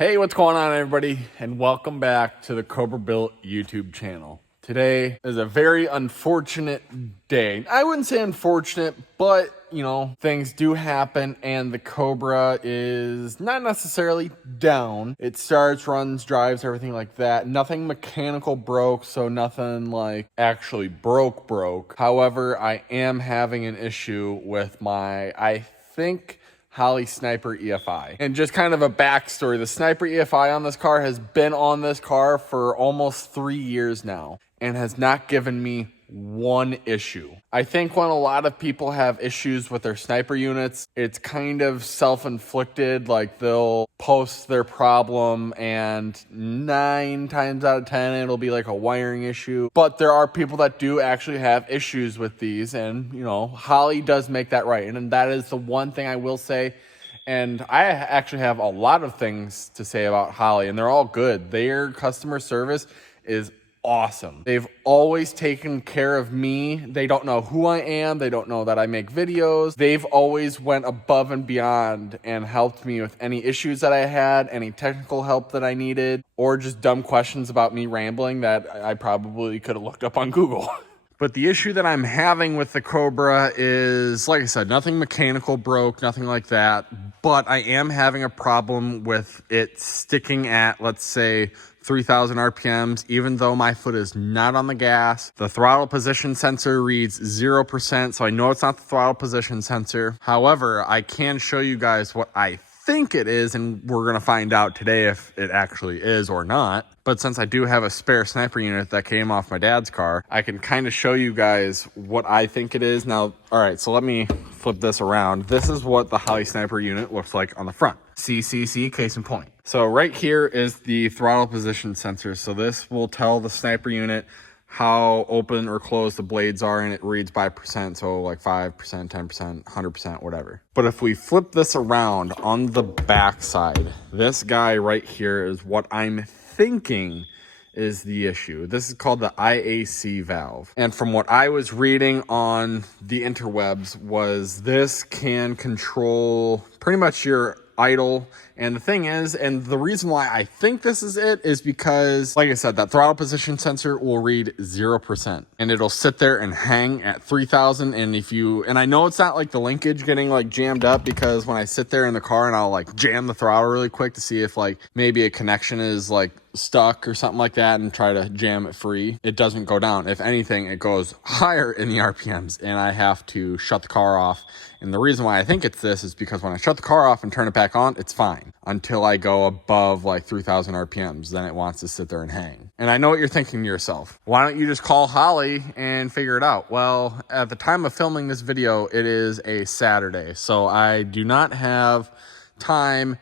Hey, what's going on, everybody? And welcome back to the Cobra Built YouTube channel. Today is a very unfortunate day. I wouldn't say unfortunate, but you know, things do happen and the Cobra is not necessarily down. It starts, runs, drives, everything like that. Nothing mechanical broke, so nothing like actually broke. However, I am having an issue with my, I think, Holley Sniper EFI. And just kind of a backstory, the Sniper EFI on this car has been on this car for almost 3 years now and has not given me one issue. I think when a lot of people have issues with their sniper units, it's kind of self-inflicted. Like they'll post their problem and 9 times out of 10 it'll be like a wiring issue. But there are people that do actually have issues with these, and you know, Holley does make that right. And that is the one thing I will say. And I actually have a lot of things to say about Holley, and they're all good. Their customer service is awesome. They've always taken care of me. They don't know who I am. They don't know that I make videos. They've always went above and beyond and helped me with any issues that I had, any technical help that I needed, or just dumb questions about me rambling that I probably could have looked up on Google. But the issue that I'm having with the Cobra is, like I said, nothing mechanical broke, nothing like that. But I am having a problem with it sticking at, let's say, 3,000 RPMs, even though my foot is not on the gas. The throttle position sensor reads 0%, so I know it's not the throttle position sensor. However, I can show you guys what I think it is, and we're going to find out today if it actually is or not. But since I do have a spare sniper unit that came off my dad's car, I can kind of show you guys what I think it is. Now, all right, so let me flip this around. This is what the Holley Sniper unit looks like on the front. CCC, case in point. So right here is the throttle position sensor. So this will tell the sniper unit how open or closed the blades are, and it reads by percent. So like 5%, 10%, 100%, whatever. But if we flip this around on the back side, this guy right here is what I'm thinking is the issue. This is called the IAC valve. And from what I was reading on the interwebs was this can control pretty much your idle. And the thing is, and the reason why I think this is it is because, like I said, that throttle position sensor will read 0%, and it'll sit there and hang at 3,000. And if you, and I know it's not like the linkage getting like jammed up, because when I sit there in the car and I'll like jam the throttle really quick to see if like maybe a connection is like stuck or something like that and try to jam it free, it doesn't go down. If anything, it goes higher in the RPMs, and I have to shut the car off. And the reason why I think it's this is because when I shut the car off and turn it back on, it's fine until I go above like 3,000 RPMs. Then it wants to sit there and hang. And I know what you're thinking to yourself. Why don't you just call Holley and figure it out? Well, at the time of filming this video, it is a Saturday, so I do not have time.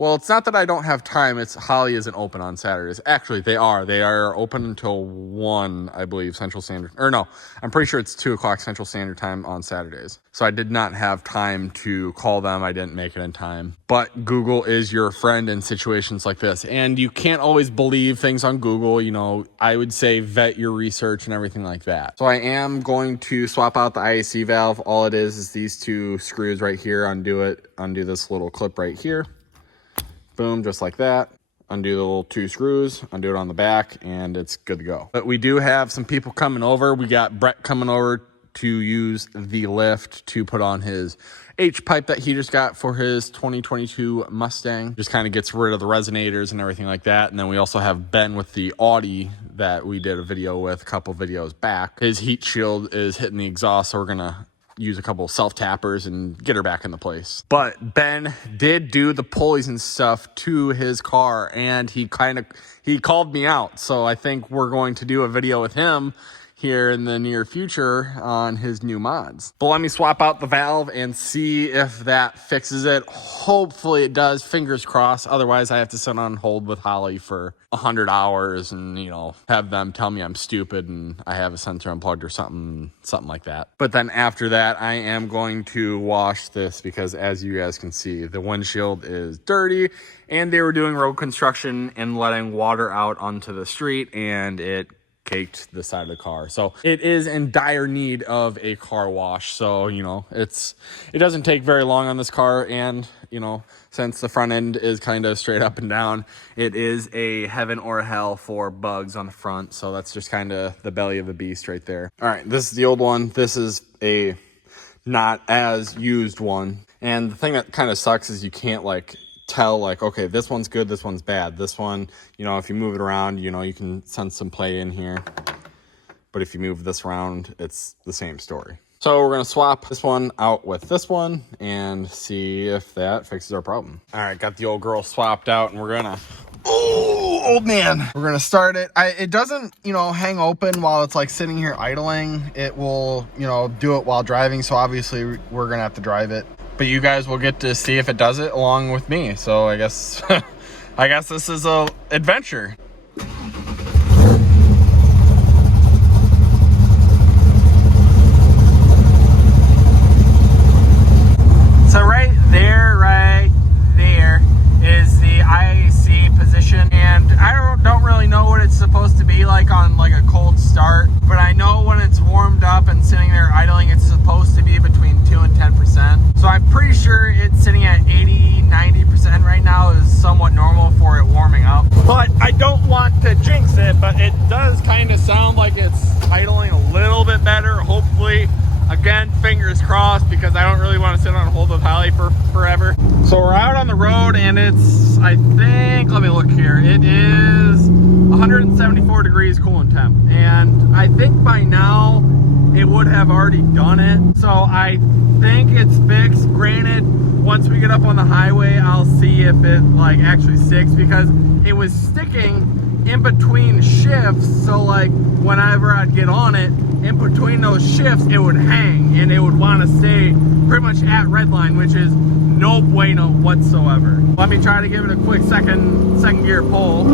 Well, it's not that I don't have time. It's Holley isn't open on Saturdays. Actually, they are. They are open until 1, I believe, Central Standard. Or no, I'm pretty sure it's 2 o'clock Central Standard Time on Saturdays. So I did not have time to call them. I didn't make it in time. But Google is your friend in situations like this. And you can't always believe things on Google. You know, I would say vet your research and everything like that. So I am going to swap out the IAC valve. All it is these 2 screws right here. Undo this little clip right here. Boom, just like that. Undo the little 2 screws, undo it on the back, and it's good to go. But we do have some people coming over. We got Brett coming over to use the lift to put on his H-pipe that he just got for his 2022 Mustang. Just kind of gets rid of the resonators and everything like that. And then we also have Ben with the Audi that we did a video with a couple videos back. His heat shield is hitting the exhaust, so we're gonna use a couple self-tappers and get her back in the place. But Ben did do the pulleys and stuff to his car, and he called me out. So I think we're going to do a video with him here in the near future on his new mods. But let me swap out the valve and see if that fixes it. Hopefully it does, fingers crossed. Otherwise I have to sit on hold with Holley for 100 hours and, you know, have them tell me I'm stupid and I have a sensor unplugged or something like that. But then after that, I am going to wash this because, as you guys can see, the windshield is dirty, and they were doing road construction and letting water out onto the street, and it caked the side of the car. So it is in dire need of a car wash. So, you know, it doesn't take very long on this car. And, you know, since the front end is kind of straight up and down, it is a heaven or hell for bugs on the front. So that's just kind of the belly of the beast right there. All right, this is the old one. This is a not as used one. And the thing that kind of sucks is you can't like tell like, okay, this one's good, this one's bad. This one, you know, if you move it around, you know, you can sense some play in here. But if you move this around, it's the same story. So we're going to swap this one out with this one and see if that fixes our problem. All right, got the old girl swapped out, and we're going to, oh, old man. We're going to start it. It doesn't, you know, hang open while it's like sitting here idling. It will, you know, do it while driving. So obviously we're going to have to drive it. But you guys will get to see if it does it along with me. So I guess, I guess this is a adventure. So right there is the IAC position, and I don't really know what it's supposed to be like on like a cold start, but I know when it's warmed up and sitting there idling, it's supposed to be between 2 and 10%. So I'm pretty sure it's sitting at 80-90% right now is somewhat normal for it warming up. But I don't want to jinx it, but it does kind of sound like it's idling a little bit better, hopefully. Again, fingers crossed, because I don't really want to sit on hold with Holly for forever. So we're out on the road, and it's, I think, let me look here. It is 174 degrees coolant temp. And I think by now it would have already done it. So I think it's fixed. Granted, once we get up on the highway, I'll see if it like actually sticks, because it was sticking in between shifts. So like whenever I'd get on it, in between those shifts, it would hang and it would want to stay pretty much at redline, which is no bueno whatsoever. Let me try to give it a quick second gear pull.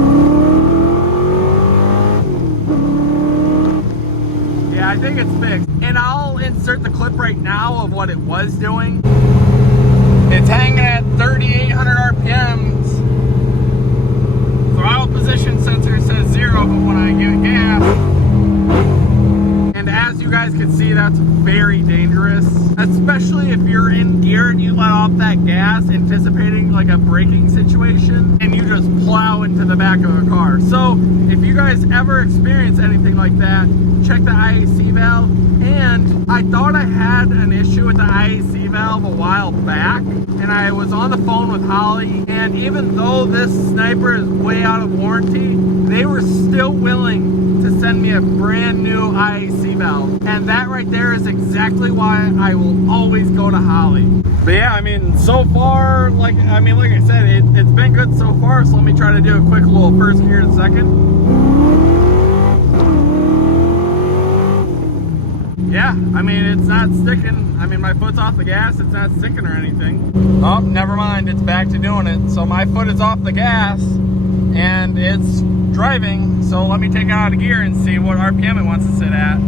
Yeah, I think it's fixed. And I'll insert the clip right now of what it was doing. It's hanging at 3,800 RPMs. Throttle position sensor says 0, but when I give it gas, and as you guys can see, that's very dangerous, especially if you're in gear and you let off that gas anticipating like a braking situation and you just plow into the back of a car. So if you guys ever experience anything like that, check the IAC valve. And I thought I had an issue with the IAC valve a while back, and I was on the phone with Holly, and even though this sniper is way out of warranty, they were still willing to send me a brand new IAC valve. And that right there is exactly why I will always go to Holly. But yeah, I mean, so far, like I said, it's been good so far. So let me try to do a quick little first gear and second. Yeah, I mean, it's not sticking. I mean, my foot's off the gas, it's not sticking or anything. Oh, never mind, it's back to doing it. So my foot is off the gas and it's driving. So let me take it out of gear and see what RPM it wants to sit at.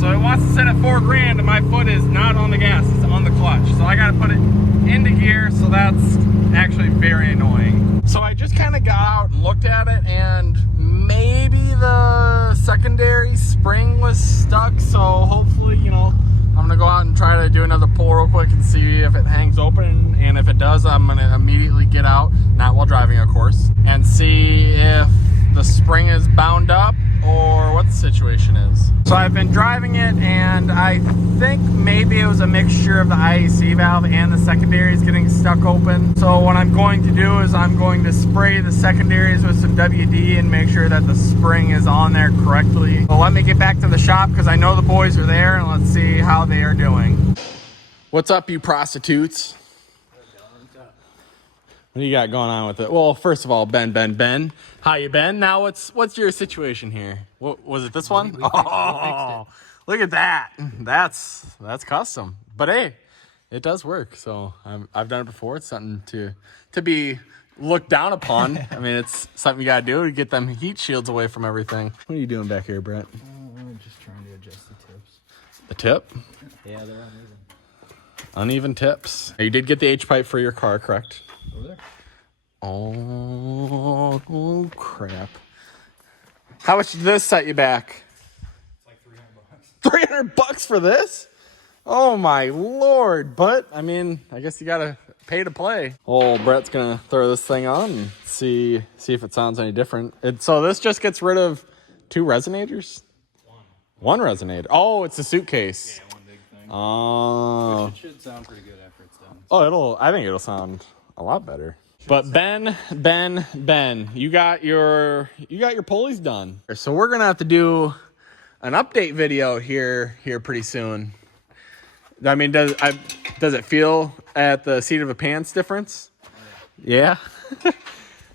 So it wants to sit at 4 grand and my foot is not on the gas, it's on the clutch. So I gotta put it into gear, so that's actually very annoying. So I just kind of got out and looked at it, and maybe the secondary spring was stuck. So hopefully, you know, I'm gonna go out and try to do another pull real quick and see if it hangs open. And if it does, I'm gonna immediately get out, not while driving of course, and see if the spring is bound up or what the situation is. So I've been driving it, and I think maybe it was a mixture of the IAC valve and the secondaries getting stuck open. So what I'm going to do is I'm going to spray the secondaries with some WD and make sure that the spring is on there correctly. So let me get back to the shop, because I know the boys are there, and let's see how they are doing. What's up, you prostitutes? What do you got going on with it? Well, first of all, Ben. How you been? Now, what's your situation here? What was it? This one? Oh, look at that. That's custom. But hey, it does work. So I've done it before. It's something to be looked down upon. I mean, it's something you gotta do to get them heat shields away from everything. What are you doing back here, Brent? I'm just trying to adjust the tips. The tip? Yeah, they're uneven. Uneven tips. You did get the H-pipe for your car, correct? Over there. Oh crap. How much did this set you back? It's like $300. $300 for this? Oh my Lord. But I mean, I guess you gotta pay to play. Oh, Brett's gonna throw this thing on and see if it sounds any different. So this just gets rid of 2 resonators? One resonator. Oh, it's a suitcase. Yeah, one big thing. Oh. Which it should sound pretty good after it's done. Oh, I think it'll sound a lot better. But Ben, you got your pulleys done. So we're gonna have to do an update video here pretty soon. I mean, does it feel at the seat of a pants difference? Yeah.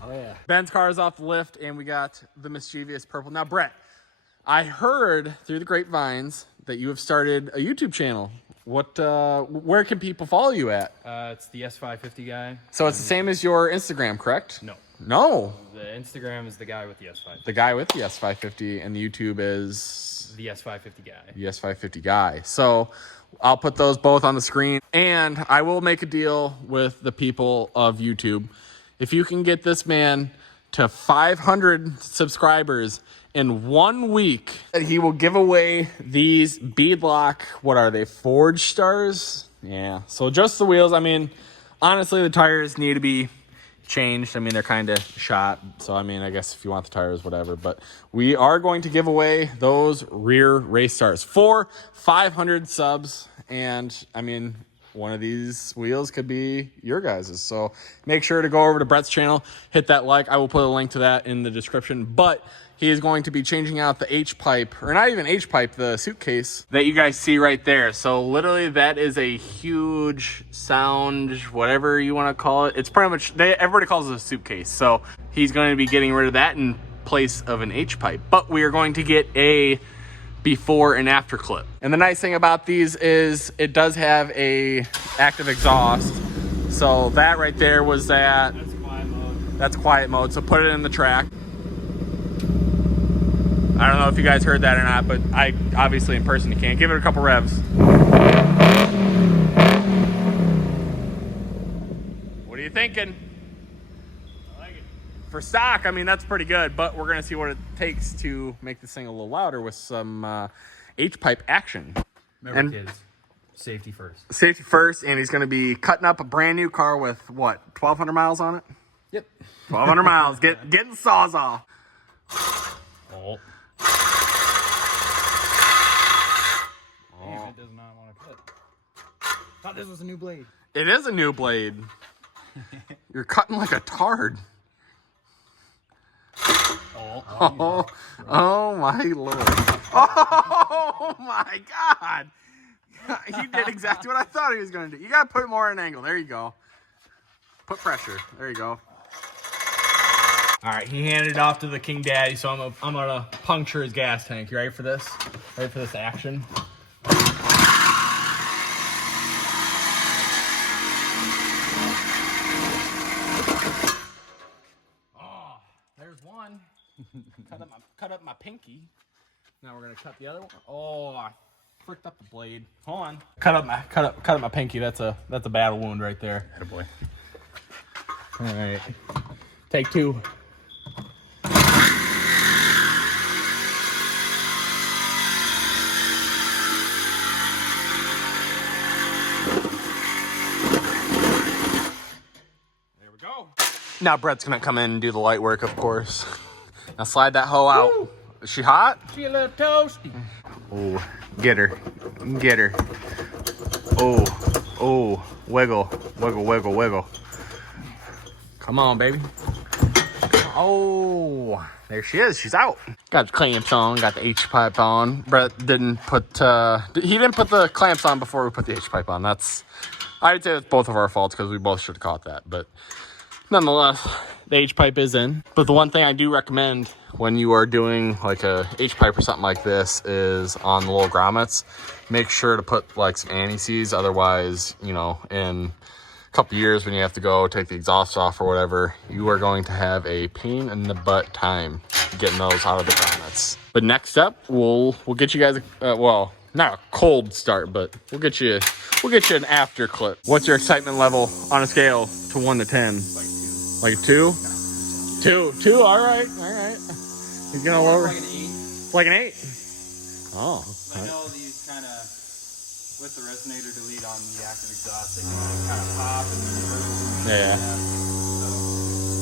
Oh yeah. Ben's car is off the lift, and we got the mischievous purple. Now, Brett, I heard through the grapevines that you have started a YouTube channel. Where can people follow you at? It's the S550 guy. So it's the same as your Instagram, correct? No. No. The Instagram is the guy with the S550. The guy with the S550, and the YouTube is The S550 guy. the S550 guy. So I'll put those both on the screen, and I will make a deal with the people of YouTube. If you can get this man to 500 subscribers in 1 week, he will give away these beadlock, what are they, Forge Stars? Yeah, so just the wheels. I mean, honestly, the tires need to be changed. I mean, they're kind of shot, so I mean, I guess if you want the tires, whatever. But we are going to give away those rear race stars for 500 subs, and I mean, one of these wheels could be your guys's. So make sure to go over to Brett's channel, hit that like. I will put a link to that in the description. But he is going to be changing out the H-pipe, or not even H-pipe, the suitcase that you guys see right there. So literally that is a huge sound, whatever you want to call it. It's pretty much, everybody calls it a suitcase. So he's going to be getting rid of that in place of an H-pipe. But we are going to get a before and after clip. And the nice thing about these is it does have a active exhaust. So that right there was that. That's quiet mode. That's quiet mode. So put it in the track. I don't know if you guys heard that or not, but I obviously in person you can't. Give it a couple revs. What are you thinking? I like it. For stock, I mean, that's pretty good, but we're gonna see what it takes to make this thing a little louder with some H-pipe action. Remember, kids, safety first. Safety first, and he's gonna be cutting up a brand new car with what, 1,200 miles on it? Yep. 1,200 miles. Getting saws off. Oh. Damn, it does not want to cut. Thought this was a new blade. It is a new blade. You're cutting like a tard. Oh my Lord. Oh my God. He did exactly what I thought he was going to do. You got to put it more at an angle. There you go. Put pressure. There you go. All right, he handed it off to the King Daddy, so I'm gonna puncture his gas tank. You ready for this? Ready for this action? Oh, there's one. Cut up my pinky. Now we're gonna cut the other one. Oh, I fricked up the blade. Hold on. Cut up my pinky. That's a battle wound right there. Attaboy. All right. Take 2. Now Brett's gonna come in and do the light work, of course. Now slide that hoe out. Woo! Is she hot? She a little toasty. Oh, get her. Get her. Oh, wiggle, wiggle, wiggle, wiggle. Come on, baby. Oh, there she is. She's out. Got the clamps on, got the H-pipe on. Brett didn't put, he didn't put the clamps on before we put the H-pipe on. I'd say that's both of our faults because we both should have caught that, but nonetheless, the H-pipe is in. But the one thing I do recommend when you are doing like a H-pipe or something like this is on the little grommets, make sure to put like some anti-seize. Otherwise, you know, in a couple years when you have to go take the exhaust off or whatever, you are going to have a pain in the butt time getting those out of the grommets. But next up, we'll get you guys, well, not a cold start, but we'll get you an after clip. What's your excitement level on a scale to 1 to 10? Like a 2? 2. All right. He's gonna lower. Like an 8. It's like an 8. Oh. I know these kind of, with the resonator delete on the active exhaust, they can kind of pop and reverse. Yeah. So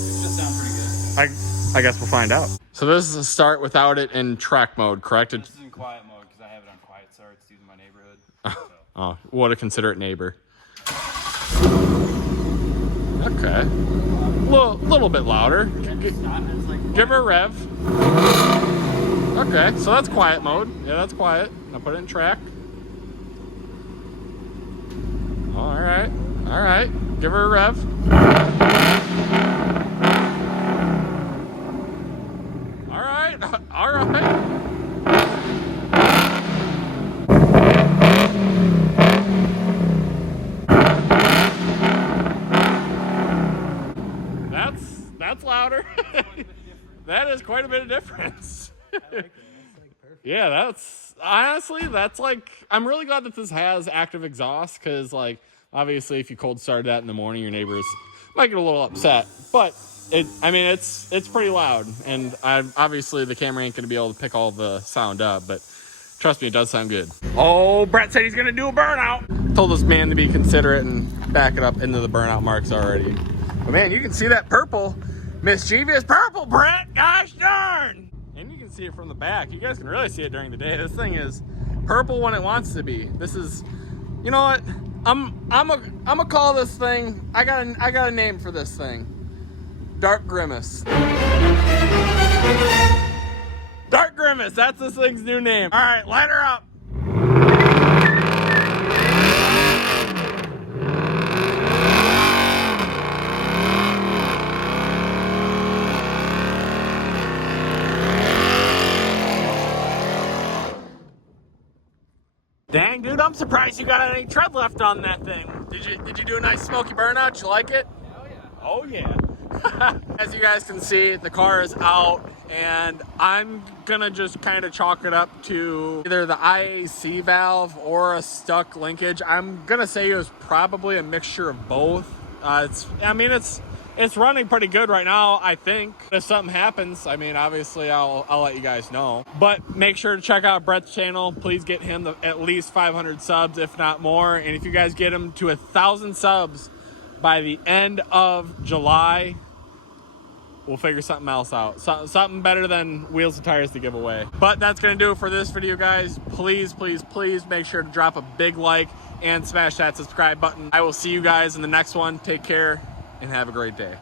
it should sound pretty good. I guess we'll find out. So this is a start without it in track mode, correct? This is in quiet mode because I have it on quiet starts due to my neighborhood. So. Oh, what a considerate neighbor. Okay. Little bit louder. Give her a rev. Okay, so that's quiet mode. Yeah, that's quiet. Now put it in track. Oh, all right. All right. Give her a rev. All right. All right. That's louder. That is quite a bit of difference. I like it. That's like perfect. Yeah, that's honestly, that's like, I'm really glad that this has active exhaust because, like, obviously, if you cold started that in the morning, your neighbors might get a little upset. But it's pretty loud, and obviously the camera ain't gonna be able to pick all the sound up, but trust me, it does sound good. Oh, Brett said he's gonna do a burnout. Told this man to be considerate and back it up into the burnout marks already. But man, you can see that purple, mischievous purple, Brett. Gosh darn! And you can see it from the back. You guys can really see it during the day. This thing is purple when it wants to be. This is, you know what? I'm gonna call this thing. I got a name for this thing. Dark Grimace. Dark Grimace. That's this thing's new name. All right, light her up. Dang, dude, I'm surprised you got any tread left on that thing. Did you do a nice smoky burnout? Did you like it? Oh yeah. Oh yeah. As you guys can see, the car is out, and I'm gonna just kind of chalk it up to either the IAC valve or a stuck linkage. I'm gonna say it was probably a mixture of both. It's running pretty good right now, I think. If something happens, I mean, obviously I'll let you guys know. But make sure to check out Brett's channel. Please get him at least 500 subs, if not more. And if you guys get him to 1,000 subs by the end of July, we'll figure something else out. Something better than wheels and tires to give away. But that's gonna do it for this video, guys. Please, please, please make sure to drop a big like and smash that subscribe button. I will see you guys in the next one. Take care and have a great day.